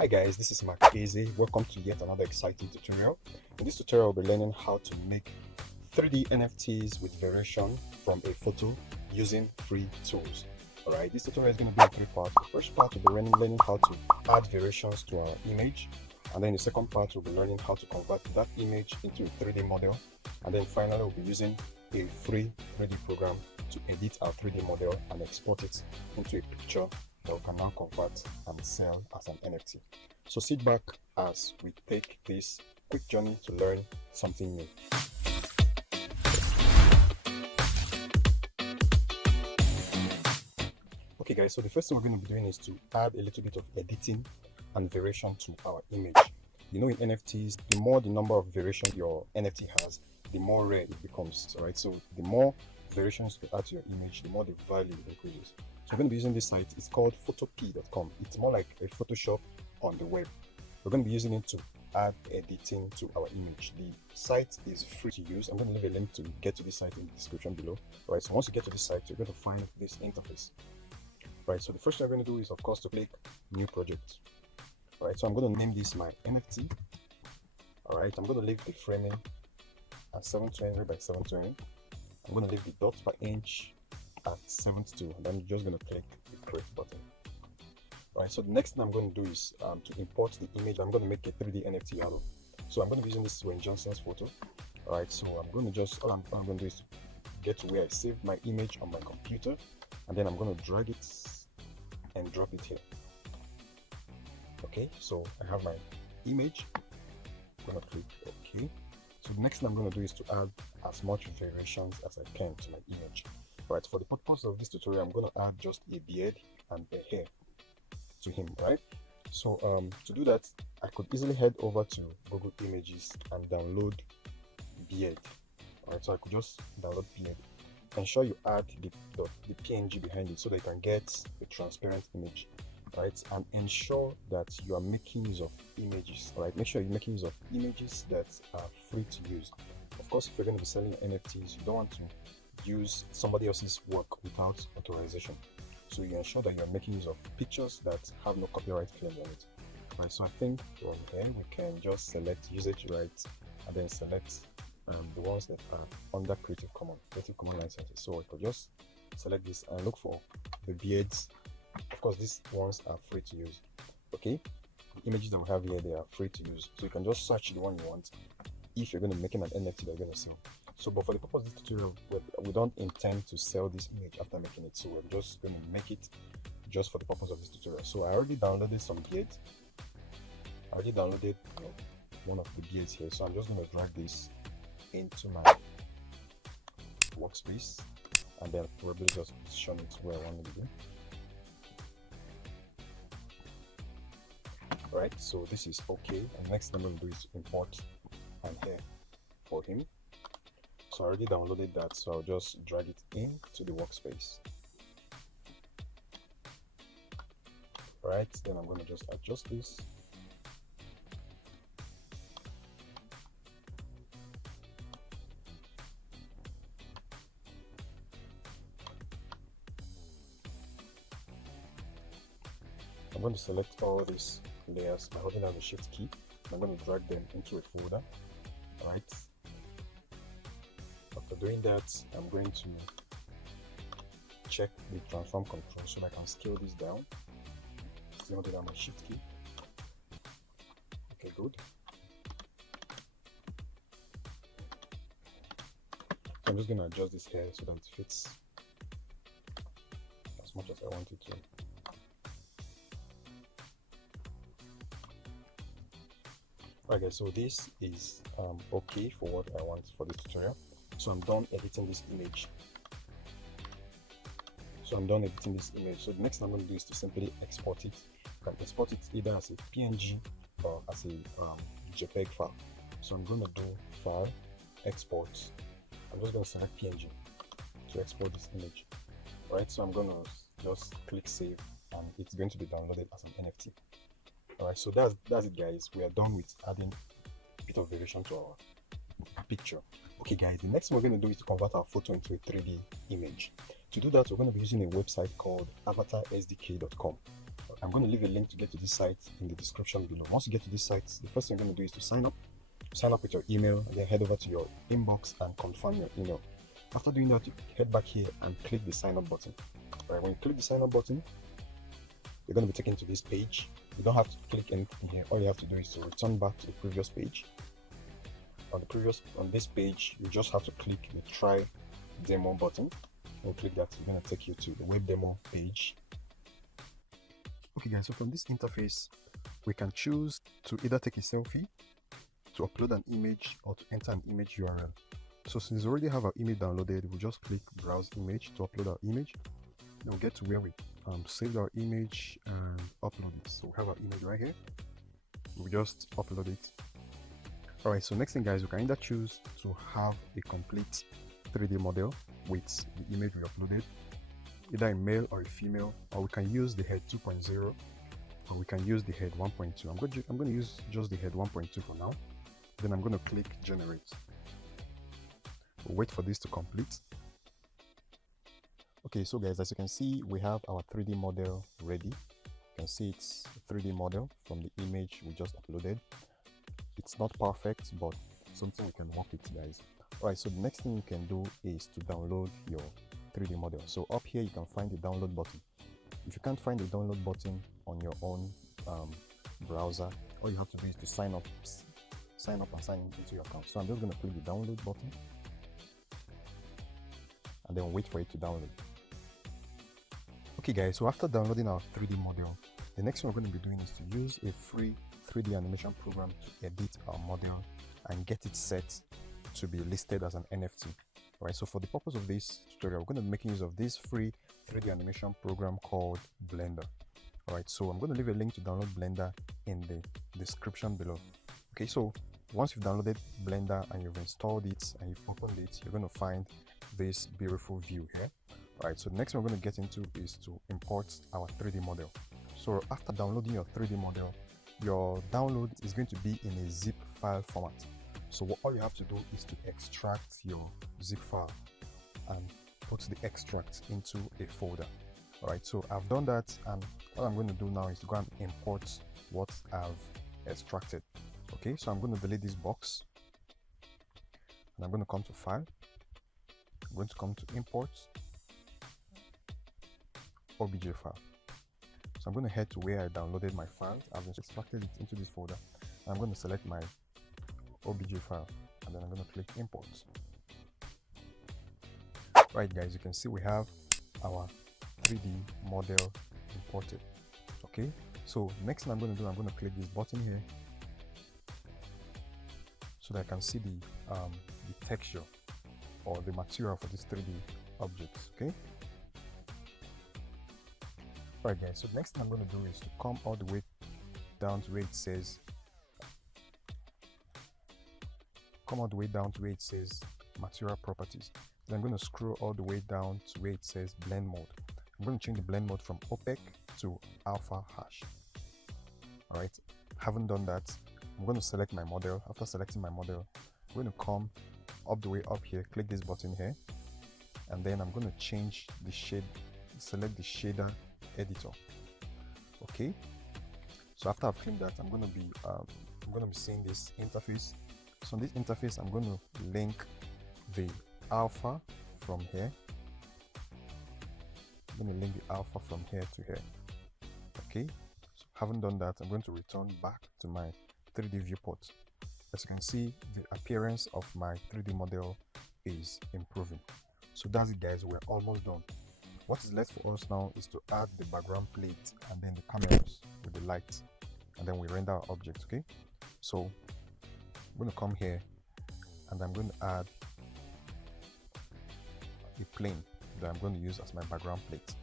Hi guys, this is Mark Eze. Welcome to yet another exciting tutorial. In this tutorial, we'll be learning how to make 3D NFTs with variation from a photo using free tools. Alright, this tutorial is going to be in three parts. The first part will be learning how to add variations to our image, and then the second part will be learning how to convert that image into a 3D model, and then finally we'll be using a free 3D program to edit our 3D model and export it into a picture that we can now convert and sell as an NFT. So sit back as we take this quick journey to learn something new. Okay guys, so the first thing we're going to be doing is to add a little bit of editing and variation to our image. You know, in NFTs, the more the number of variations your NFT has, the more rare it becomes. Alright, so the more variations you add to your image, the more the value increases. So we're going to be using this site. It's called photop.com. It's more like a Photoshop on the web. We're going to be using it to add editing to our image. The site is free to use. I'm going to leave a link to get to this site in the description below. Alright, so once you get to this site, you're going to find this interface. Right, so the first thing I'm going to do is, of course, to click new project. Alright, so I'm going to name this my NFT. Alright, I'm going to leave the framing at 720 by 720. I'm going to leave the dots per inch at 72, and I'm just going to click the create button. Alright, so the next thing I'm going to do is to import the image. I'm going to make a 3D NFT out of. So I'm going to be using this Wayne Johnson's photo. Alright, so I'm going to just, all I'm going to do is to get to where I saved my image on my computer, and then I'm going to drag it and drop it here. Okay, so I have my image. I'm going to click OK. So the next thing I'm going to do is to add as much variations as I can to my image. Right, for the purpose of this tutorial, I'm going to add just a beard and a hair to him, right? So to do that, I could easily head over to Google Images and download beard. Alright, so I could just download beard. Ensure you add the PNG behind it so that you can get a transparent image, right? And ensure that you are making use of images, right? Make sure you're making use of images that are free to use. Of course, if you're going to be selling NFTs, you don't want to use somebody else's work without authorization. So you ensure that you're making use of pictures that have no copyright claim on it. Right, so I think from here we can just select usage rights and then select the ones that are under Creative Commons licenses. So I could just select this and look for the beards. Of course, these ones are free to use. Okay, the images that we have here, they are free to use. So you can just search the one you want if you're going to be making an NFT that you're going to sell. So, but for the purpose of this tutorial, we don't intend to sell this image after making it. So we're just going to make it just for the purpose of this tutorial. So I already downloaded some beards. I already downloaded one of the beards here. So I'm just going to drag this into my workspace and then probably just position it where I want it to be. Right, so this is okay. And next thing I'm going to do is to import an hair for him. So I already downloaded that, so I'll just drag it into the workspace. Right, then I'm going to just adjust this. I'm going to select all these layers by holding down the shift key. I'm going to drag them into a folder. Alright. After doing that, I'm going to check the transform control so that I can scale this down. Still holding down my shift key. Okay, good. So I'm just going to adjust this here so that it fits as much as I want it to. Okay, so this is okay for what I want for this tutorial. So I'm done editing this image. So the next thing I'm going to do is to simply export it. You can export it either as a PNG or as a JPEG file. So I'm going to do File, Export. I'm just going to select PNG to export this image. Alright, so I'm going to just click Save and it's going to be downloaded as an NFT. Alright, so that's it guys. We are done with adding a bit of variation to our picture. Okay guys, the next thing we're going to do is to convert our photo into a 3D image. To do that, we're going to be using a website called avatarsdk.com. I'm going to leave a link to get to this site in the description below. Once you get to this site, the first thing you're going to do is to sign up. Sign up with your email, and then head over to your inbox and confirm your email. After doing that, you head back here and click the sign up button. Alright, when you click the sign up button, you're going to be taken to this page. You don't have to click anything here. All you have to do is to return back to the previous page. On this page, you just have to click the try demo button. We'll click that. It's going to take you to the web demo page. Okay guys, so from this interface, we can choose to either take a selfie, to upload an image, or to enter an image URL. So since we already have our image downloaded, we'll just click browse image to upload our image. Then we'll get to where we saved our image and upload it. So we have our image right here. We'll just upload it. Alright, so next thing guys, we can either choose to have a complete 3D model with the image we uploaded, either a male or a female, or we can use the head 2.0, or we can use the head 1.2. I'm going to use just the head 1.2 for now. Then I'm going to click generate. We'll wait for this to complete. Okay, so guys, as you can see, we have our 3D model ready. You can see it's a 3D model from the image we just uploaded. It's not perfect, but something we can work with, guys. Alright, so the next thing you can do is to download your 3D model. So up here you can find the download button. If you can't find the download button on your own browser, all you have to do is to sign up and sign into your account. So I'm just going to click the download button and then wait for it to download. Okay guys, so after downloading our 3D model, the next thing we're going to be doing is to use a free 3D animation program to edit our model and get it set to be listed as an NFT. Alright, so for the purpose of this tutorial, we're going to be making use of this free 3D animation program called Blender. Alright, so I'm going to leave a link to download Blender in the description below. Okay, so once you've downloaded Blender and you've installed it and you've opened it, you're going to find this beautiful view here. Alright, so the next thing we're going to get into is to import our 3D model. So after downloading your 3D model, your download is going to be in a zip file format. So all you have to do is to extract your zip file and put the extract into a folder. Alright, so I've done that, and what I'm going to do now is to go and import what I've extracted. Okay, so I'm going to delete this box and I'm going to come to file. I'm going to come to import obj file. So I'm going to head to where I downloaded my files. I've extracted it into this folder. I'm going to select my obj file and then I'm going to click import. Right guys, you can see we have our 3D model imported. Okay, so next thing I'm going to do, I'm going to click this button here so that I can see the texture or the material for this 3D objects. Okay, right guys, so next thing I'm going to do is to come all the way down to where it says material properties. Then I'm going to scroll all the way down to where it says blend mode. I'm going to change the blend mode from opaque to alpha hash. Alright, haven't done that. I'm going to select my model. After selecting my model, I'm going to come up the way up here, click this button here, and then I'm going to change the shade, select the shader editor. Okay, so after I've clicked that, I'm going to be seeing this interface. So on this interface, I'm going to link the alpha from here. I'm going to link the alpha from here to here. Okay, so having done that, I'm going to return back to my 3D viewport. As you can see, the appearance of my 3D model is improving. So that's it guys, we're almost done. What is left for us now is to add the background plate and then the cameras with the lights, and then we render our object. Okay, so I'm going to come here and I'm going to add a plane that I'm going to use as my background plate.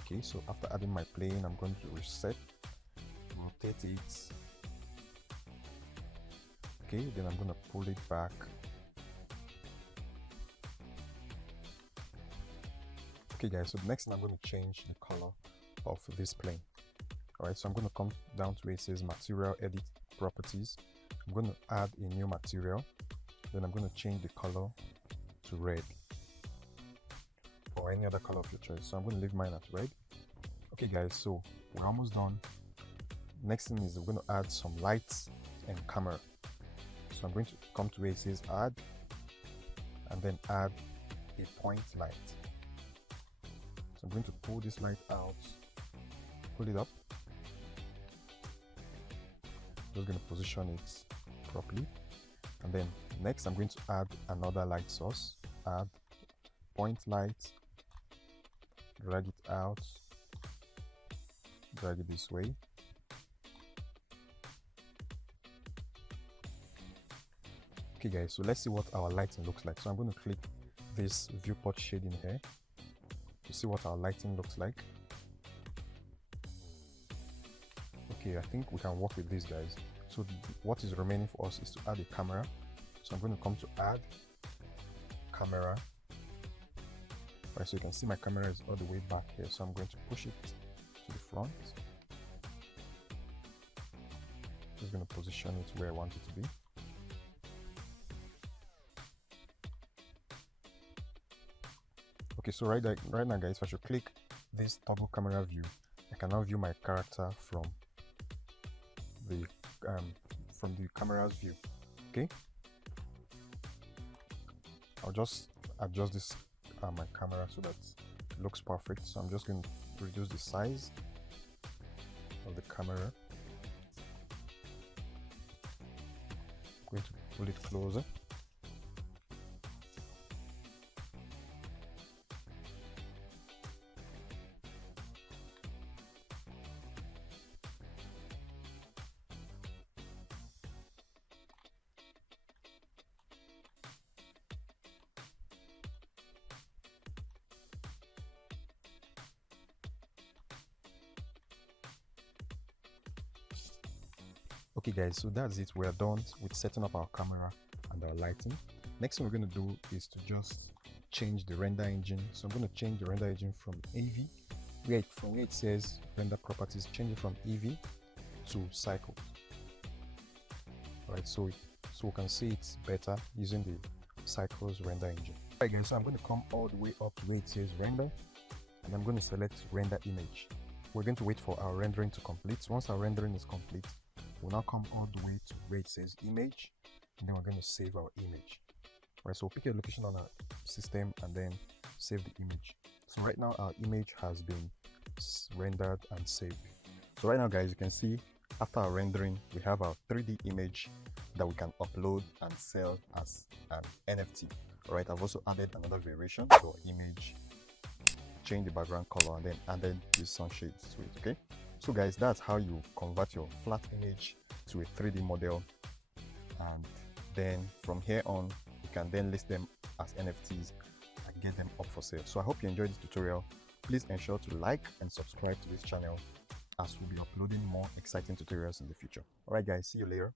Okay, so after adding my plane, I'm going to reset, rotate it. Okay, then I'm going to pull it back. Okay guys, so the next thing, I'm going to change the color of this plane. Alright, so I'm going to come down to where it says material edit properties. I'm going to add a new material. Then I'm going to change the color to red or any other color of your choice. So I'm going to leave mine at red. Okay guys, so we're almost done. Next thing is we're going to add some lights and camera. So I'm going to come to where it says add, and then add a point light. So I'm going to pull this light out, pull it up. Just going to position it properly, and then next I'm going to add another light source. Add point light, drag it out, drag it this way. Okay guys, so let's see what our lighting looks like. So I'm going to click this viewport shading here to see what our lighting looks like. Okay, I think we can work with these guys. So what is remaining for us is to add a camera. So I'm going to come to add camera. Right, so you can see my camera is all the way back here, so I'm going to push it to the front. Just going to position it where I want it to be. Okay, so right now guys, if I should click this toggle camera view, I can now view my character from the camera's view. Okay, I'll just adjust this my camera so that it looks perfect. So I'm just going to reduce the size of the camera. I'm going to pull it closer. Okay guys, so that's it. We're done with setting up our camera and our lighting. Next thing we're going to do is to just change the render engine. So I'm going to change the render engine from AV, from where it says render properties, change it from EV to cycle. Alright, so we can see it's better using the cycles render engine. Alright guys, so I'm going to come all the way up to where it says render, and I'm going to select render image. We're going to wait for our rendering to complete. Once our rendering is complete, we'll now come all the way to where it says image, and then we're going to save our image. Right, so we'll pick a location on our system and then save the image. So right now our image has been rendered and saved. So right now guys, you can see after our rendering, we have our 3D image that we can upload and sell as an NFT. Alright, I've also added another variation to our image, change the background color, and then added this sunshade to it. Okay, so guys, that's how you convert your flat image to a 3D model, and then from here on you can then list them as NFTs and get them up for sale. So I hope you enjoyed this tutorial. Please ensure to like and subscribe to this channel, as we'll be uploading more exciting tutorials in the future. Alright guys, see you later.